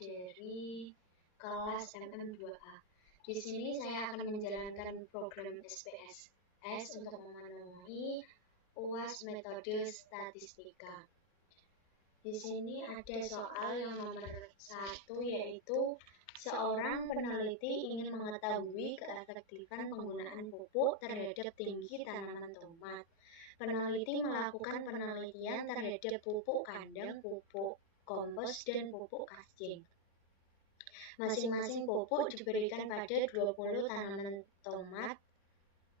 dari kelas MM2A. Di sini saya akan menjalankan program SPSS untuk memenuhi UAS metode statistika. Di sini ada soal yang nomor 1, yaitu seorang peneliti ingin mengetahui keefektifan penggunaan pupuk terhadap tinggi tanaman tomat. Peneliti melakukan penelitian terhadap pupuk kandang, pupuk kompos, dan pupuk kascing. Masing-masing pupuk diberikan pada 20 tanaman tomat.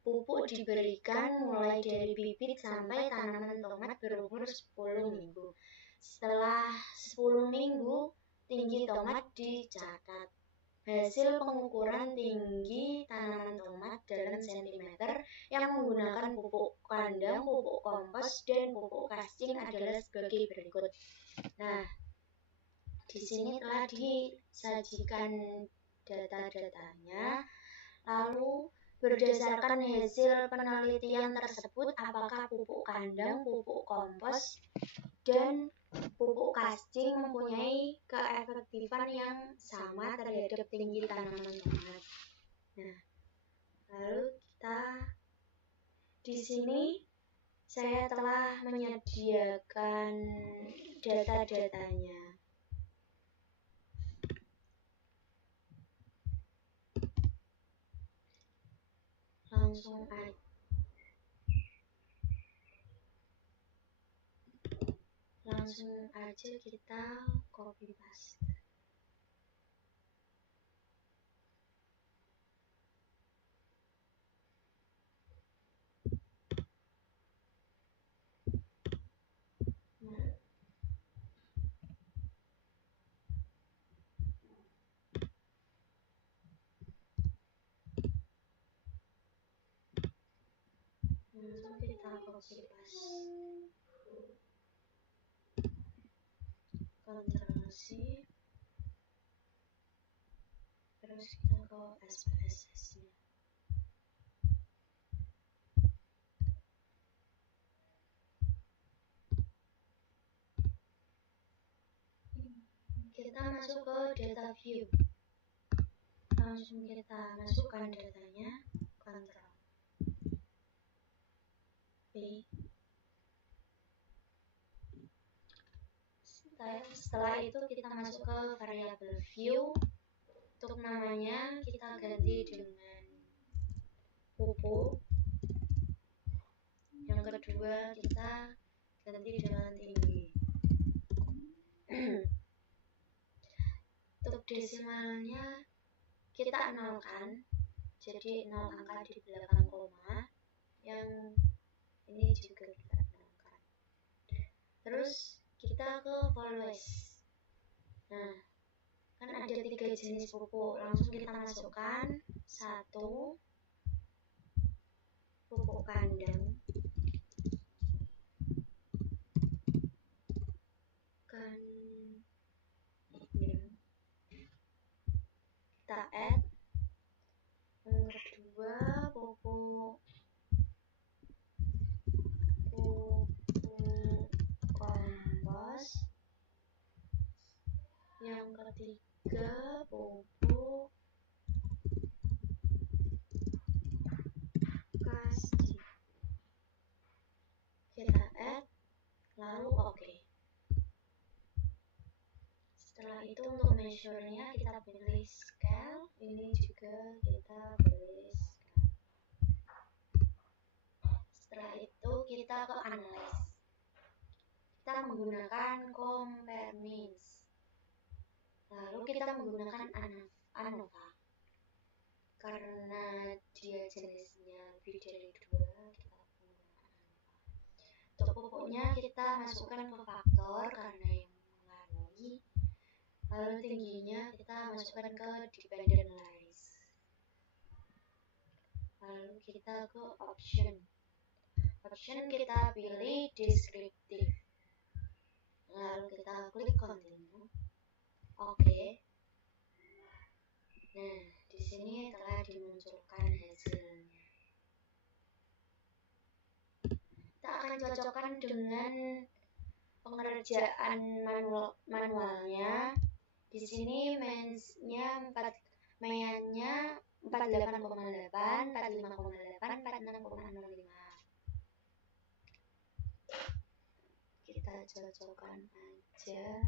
Pupuk diberikan mulai dari bibit sampai tanaman tomat berumur 10 minggu. Setelah 10 minggu, tinggi tomat dicatat. Hasil pengukuran tinggi tanaman tomat dalam sentimeter yang menggunakan pupuk kandang, pupuk kompos, dan pupuk kascing adalah sebagai berikut. Nah, di sini telah disajikan data-datanya. Lalu berdasarkan hasil penelitian tersebut, apakah pupuk kandang, pupuk kompos, dan pupuk kascing mempunyai keefektifan yang sama terhadap tinggi tanaman tomat. Nah, lalu di sini saya telah menyediakan data-datanya. Langsung aja kita copy paste. Langsung kita copy paste. Ctrl+C, terus kita ke SPSS-nya. Kita masuk ke data view. Langsung kita masukkan datanya, Ctrl V. Setelah itu kita masuk ke variabel view. Untuk namanya kita ganti dengan pupuk. Yang kedua kita ganti dengan tinggi. Untuk desimalnya kita nolkan, jadi 0 angka di belakang koma. Yang ini juga kita nolkan. Terus kita ke volumes. Nah, kan ada 3 jenis pupuk. Langsung kita masukkan 1, pupuk kandang. Kita add. Yang kedua pupuk kompos. Yang ketiga pupuk kascing. Kita add, lalu oke. Setelah itu untuk measure-nya kita pilih scale. Ini juga kita pilih scale. Setelah itu kita ke analyze. Kita menggunakan compare means. Lalu kita menggunakan ANOVA. Karena dia jenisnya lebih dari 2, kita menggunakan ANOVA. Untuk pupuknya kita masukkan ke faktor karena yang mengaruhi. Lalu tingginya kita masukkan ke dependent lies. Lalu kita ke option. Option kita pilih descriptive. Lalu kita klik continue. Oke. Nah, di sini telah dimunculkan hasilnya. Kita akan cocokkan dengan pengerjaan manualnya. Di sini mainnya 48,8, 45,8, 46,05. Kita cocokkan aja.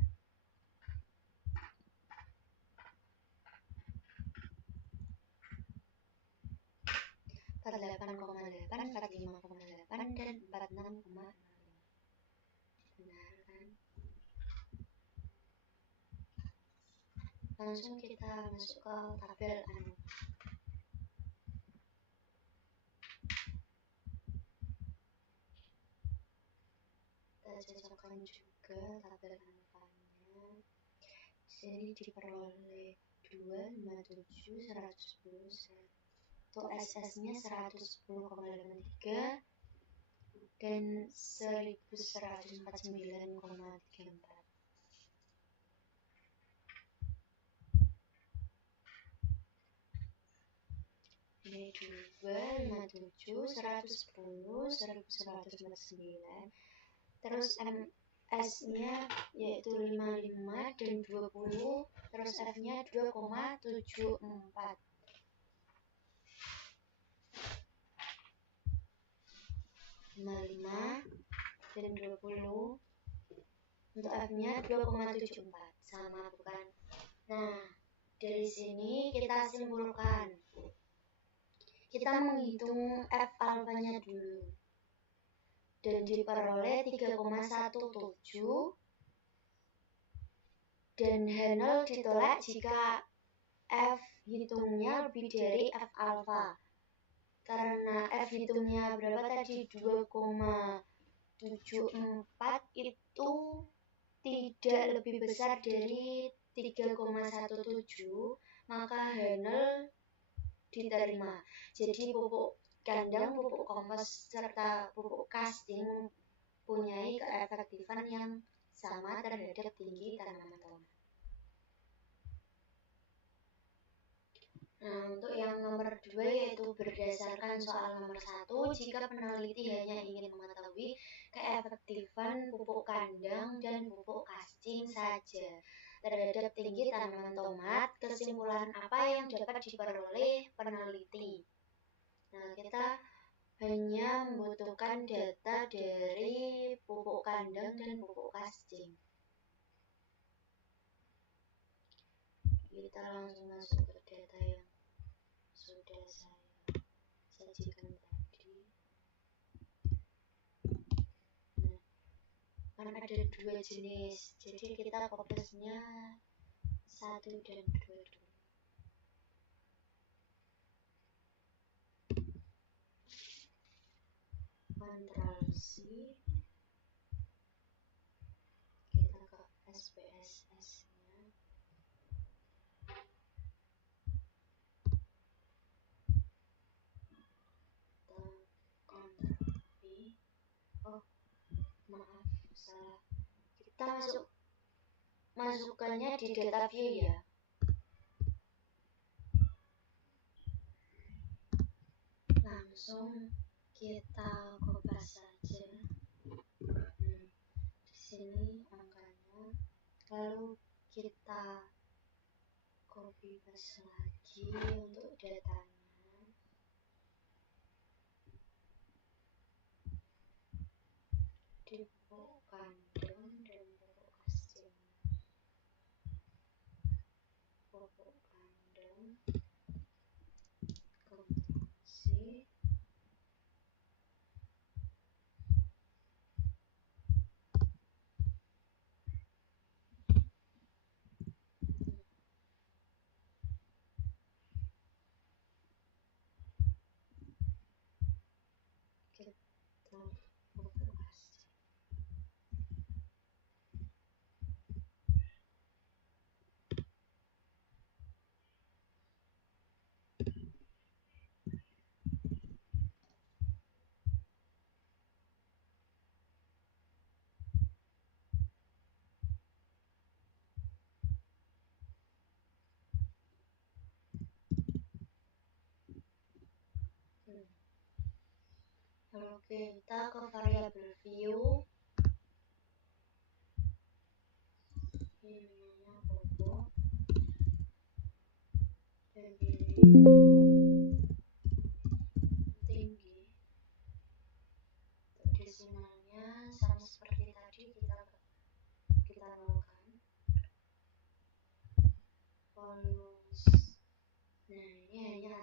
48,8, 45,8, dan 46,05. Benar kan? Langsung kita masuk ke tabel ANOVA. Kita cocokkan juga tabel ANOVA-nya. Jadi diperoleh 257, 110, untuk SS-nya 110,83 dan 1149,34. Ini 257, 110, 1149. Terus MS-nya yaitu 55 dan 20, terus F-nya 2,74. 55 dan 20, untuk F-nya 2,74. Sama bukan? Nah, dari sini kita simpulkan. Kita menghitung F alfanya dulu. Dan diperoleh 3,17, dan Hanel ditolak jika F hitungnya lebih dari F alfa. Karena F hitungnya berapa tadi? 2,74 itu tidak lebih besar dari 3,17, maka Hanel diterima. Jadi pupuk kandang, pupuk kompos, serta pupuk casting mempunyai keefektifan yang sama terhadap tinggi tanaman tomat. Nah, untuk yang nomor 2 yaitu berdasarkan soal nomor 1, jika peneliti hanya ingin mengetahui keefektifan pupuk kandang dan pupuk casting saja terhadap tinggi tanaman tomat, kesimpulan apa yang dapat diperoleh peneliti? Nah, kita hanya membutuhkan data dari pupuk kandang dan pupuk casting. Kita langsung masuk ke data yang sudah saya sajikan tadi. Nah, kan ada 2 jenis, jadi kita fokusnya 1 dan 2 dulu. Ctrl C, kita ke SPSS-nya. Ctrl V. Oh, maaf, salah. Kita masukkannya di data view ya. Langsung kita kopas saja. Di sini angkanya, lalu kita copy paste lagi untuk datanya. Di pupuk kandang dan pupuk casting. Pupuk kandang, Ctrl C. Oke, kita ke variabel view. Ini namanya pupuk.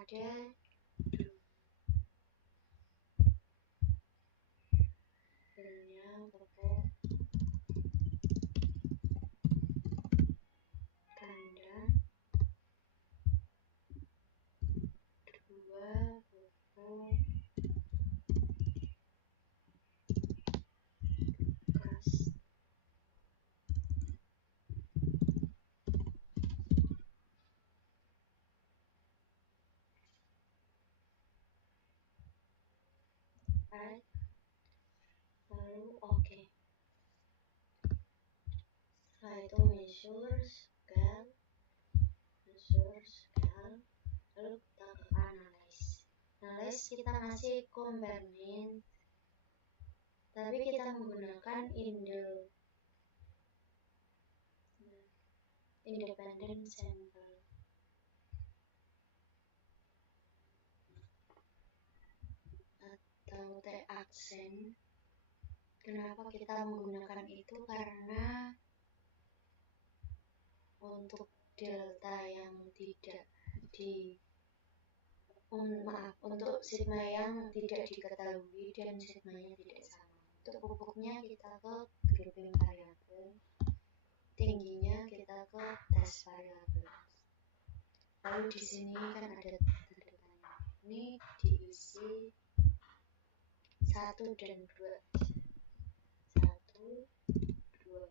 ada filenya pupuk kandang, 2 pupuk gas. Right. Lalu oke. Setelah itu measure scale, lalu kita ke analyze. Kita masih complement, tapi kita menggunakan independent sample atau T-aksen. Kenapa kita menggunakan itu? Karena untuk delta yang tidak untuk sigma yang tidak diketahui dan sigmanya tidak sama. Untuk pupuknya kita ke grouping variabel, tingginya kita ke test variabel. Lalu di sini kan ada tanda tanya. Ini diisi 1 dan 2. 1, 2.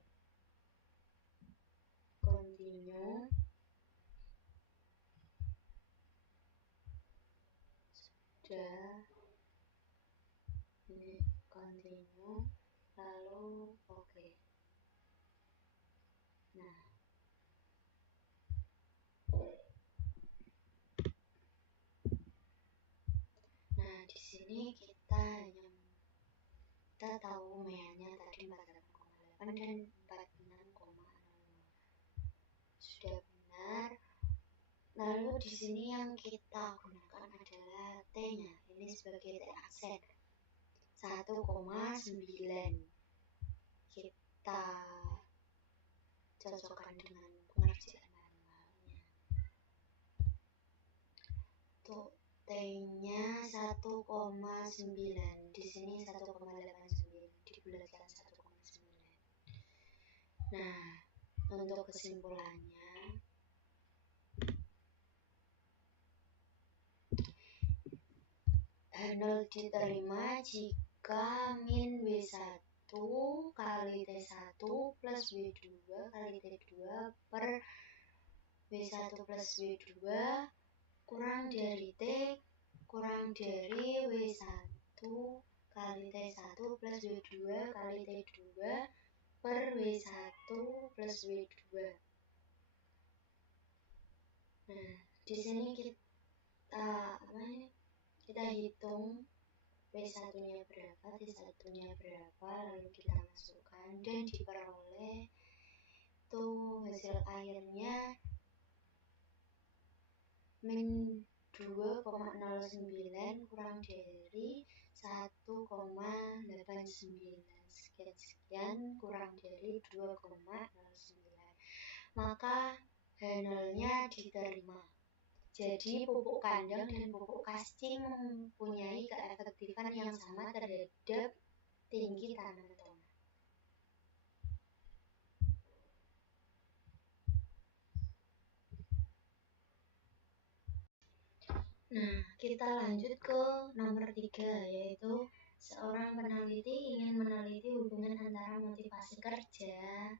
Continue. Sudah. Ini continue. Lalu oke. Nah, di sini kita tahu meanya tadi 48,8 dan 46,0. Sudah benar. Lalu di sini yang kita gunakan adalah T-nya. Ini sebagai T-aksen 1,9. Kita cocokkan dengan pengerjaan manualnya. Tuh, T-nya 1,9. Di sini 1,89. Dibulatkan 1,9. Nah, untuk kesimpulannya, H0 diterima jika min W1 kali T1 plus W2 kali T2 per W1 plus W2 kurang dari T kurang dari W1 kali T1 plus W2 kali T2 per W1 plus W2. Nah, di sini kita hitung W1-nya berapa, T1-nya berapa, lalu kita masukkan dan diperoleh tuh hasil akhirnya min 2,09 kurang dari 1,89 sekian kurang dari 2,09. Maka H0-nya diterima. Jadi pupuk kandang dan pupuk kasting mempunyai keefektifan yang sama terhadap tinggi tanaman tomat. Nah, kita lanjut ke nomor 3, yaitu seorang peneliti ingin meneliti hubungan antara motivasi kerja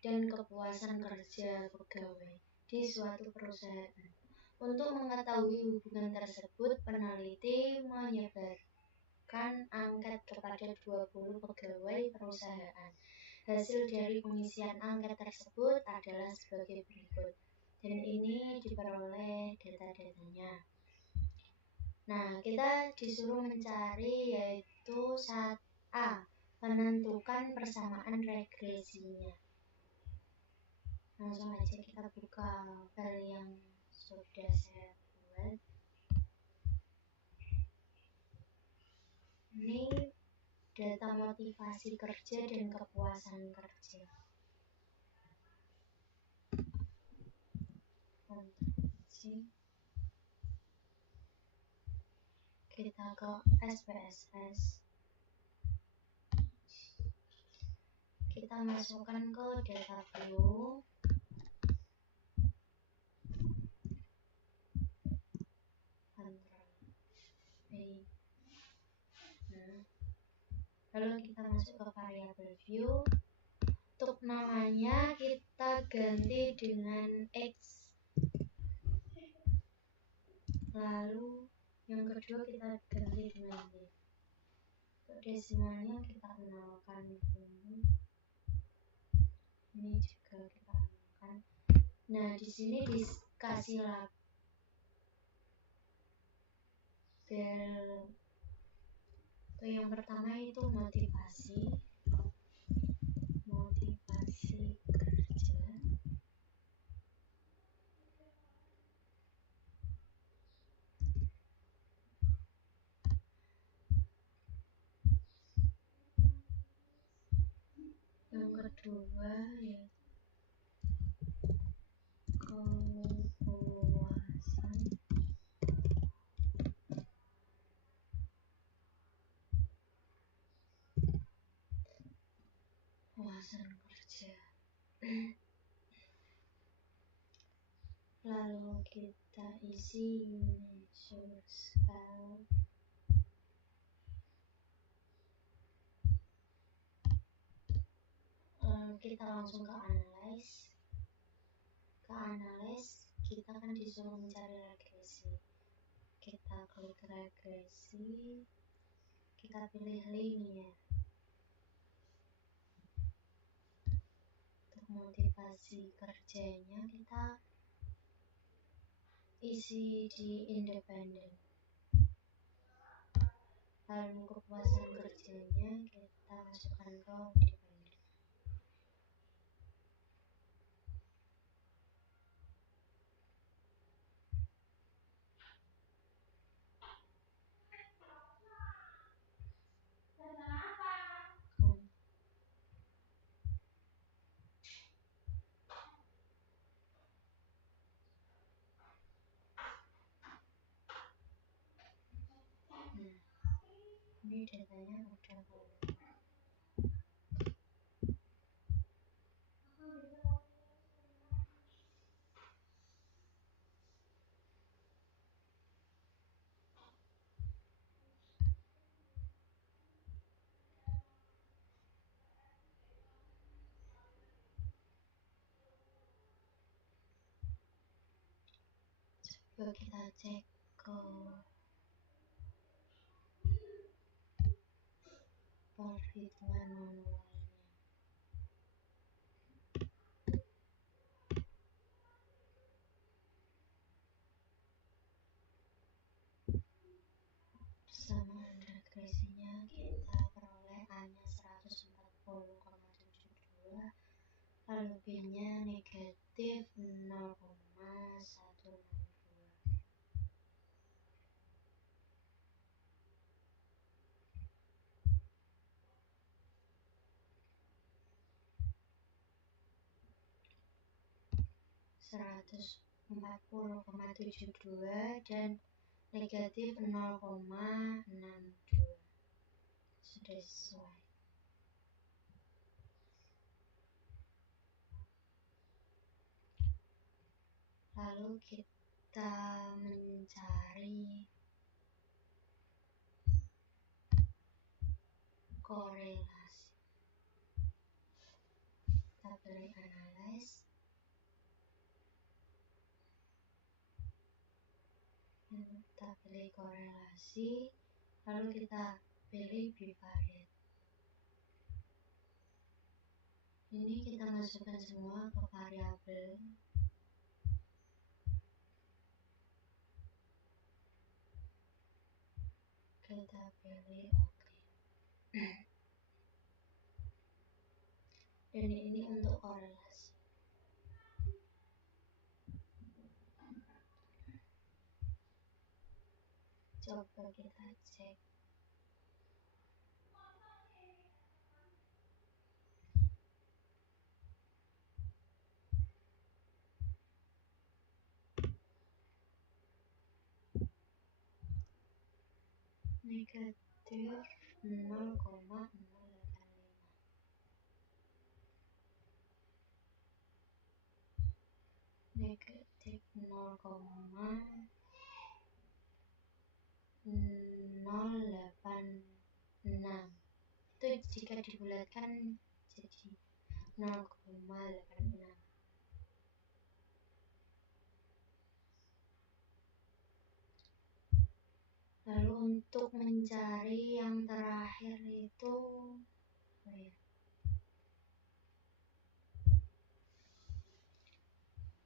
dan kepuasan kerja pegawai di suatu perusahaan. Untuk mengetahui hubungan tersebut, peneliti menyebarkan angket kepada 20 pegawai perusahaan. Hasil dari pengisian angket tersebut adalah sebagai berikut, dan ini diperoleh data-datanya. Nah, kita disuruh mencari yaitu A. Menentukan persamaan regresinya. Langsung aja kita buka file yang sudah saya buat. Ini data motivasi kerja dan kepuasan kerja. ke SPSS, kita masukkan ke data view. Lalu kita masuk ke variable view. Untuk namanya kita ganti dengan X. Lalu yang kedua kita ganti dengan Y. Untuk desimalnya kita nolkan dulu. Ini juga kita nolkan. Nah, di sini dikasih label yang pertama itu motivasi kerja. Yang kedua yaitu puasan kerja. Lalu kita isi measure spell. Kita langsung ke analyze. Kita kan disuruh mencari regresi. Kita klik regresi, kita pilih linear. Untuk motivasi kerjanya kita isi di independen. Lalu kepuasan kerjanya kita masukkan ke independen. Ini datanya udah keluar. Coba kita cek ke perhitungan manualnya. Persamaan regresinya kita peroleh A-nya 140,72, lalu B-nya negatif 0,162. Dan negatif 0,62 sudah sesuai. Lalu kita mencari korelasi. Kita pilih analyze. Kita pilih korelasi, lalu kita pilih bivariate. Ini kita masukkan semua ke variabel. Kita pilih oke. Dan ini untuk korelasi. Coba kita cek. negatif 0,085. Negatif 0,086. Itu jika dibulatkan jadi 0,86. Lalu untuk mencari yang terakhir itu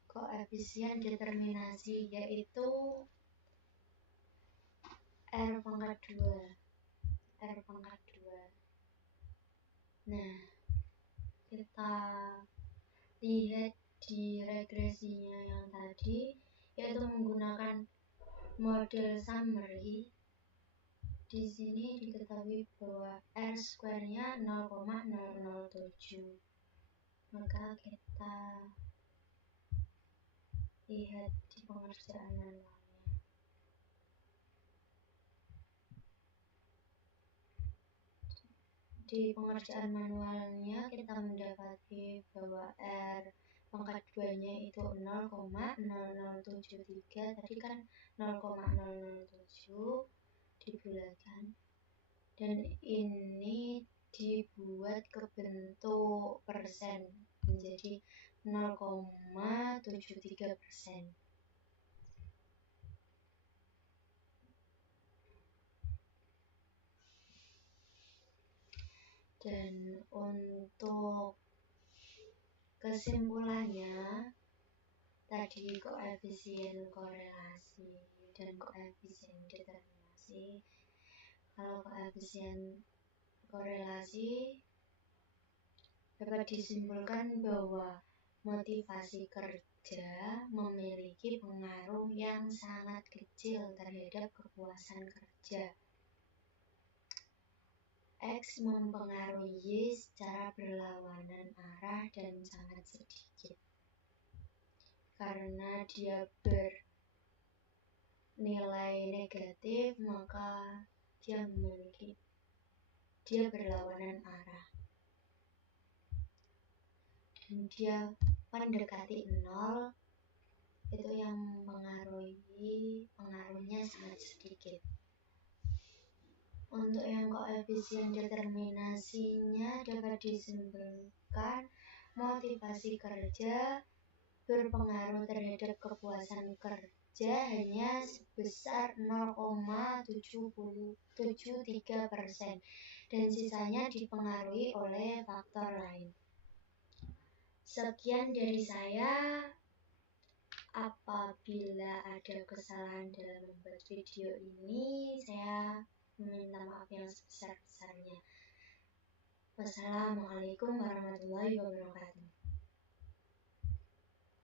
koefisien determinasi, yaitu R pangkat 2. Nah, kita lihat di regresinya yang tadi, yaitu menggunakan model summary. Di sini diketahui bahwa R square-nya 0,007. Maka kita lihat di pengerjaan manualnya. Di pengerjaan manualnya kita mendapati bahwa R pangkat 2-nya itu 0,0073. Tadi kan 0,007 dibulatkan. Dan ini dibuat ke bentuk persen menjadi 0,73%. Dan untuk kesimpulannya, tadi koefisien korelasi dan koefisien determinasi. Kalau koefisien korelasi dapat disimpulkan bahwa motivasi kerja memiliki pengaruh yang sangat kecil terhadap kepuasan kerja. X mempengaruhi Y secara berlawanan arah dan sangat sedikit. Karena dia bernilai negatif, maka dia berlawanan arah. Dan dia mendekati 0, itu yang pengaruhnya sangat sedikit. Untuk yang koefisien determinasinya dapat disimpulkan motivasi kerja berpengaruh terhadap kepuasan kerja hanya sebesar 0,73% dan sisanya dipengaruhi oleh faktor lain. Sekian dari saya. Apabila ada kesalahan dalam membuat video ini, saya meminta maaf yang sebesar-besarnya. Wassalamualaikum warahmatullahi wabarakatuh.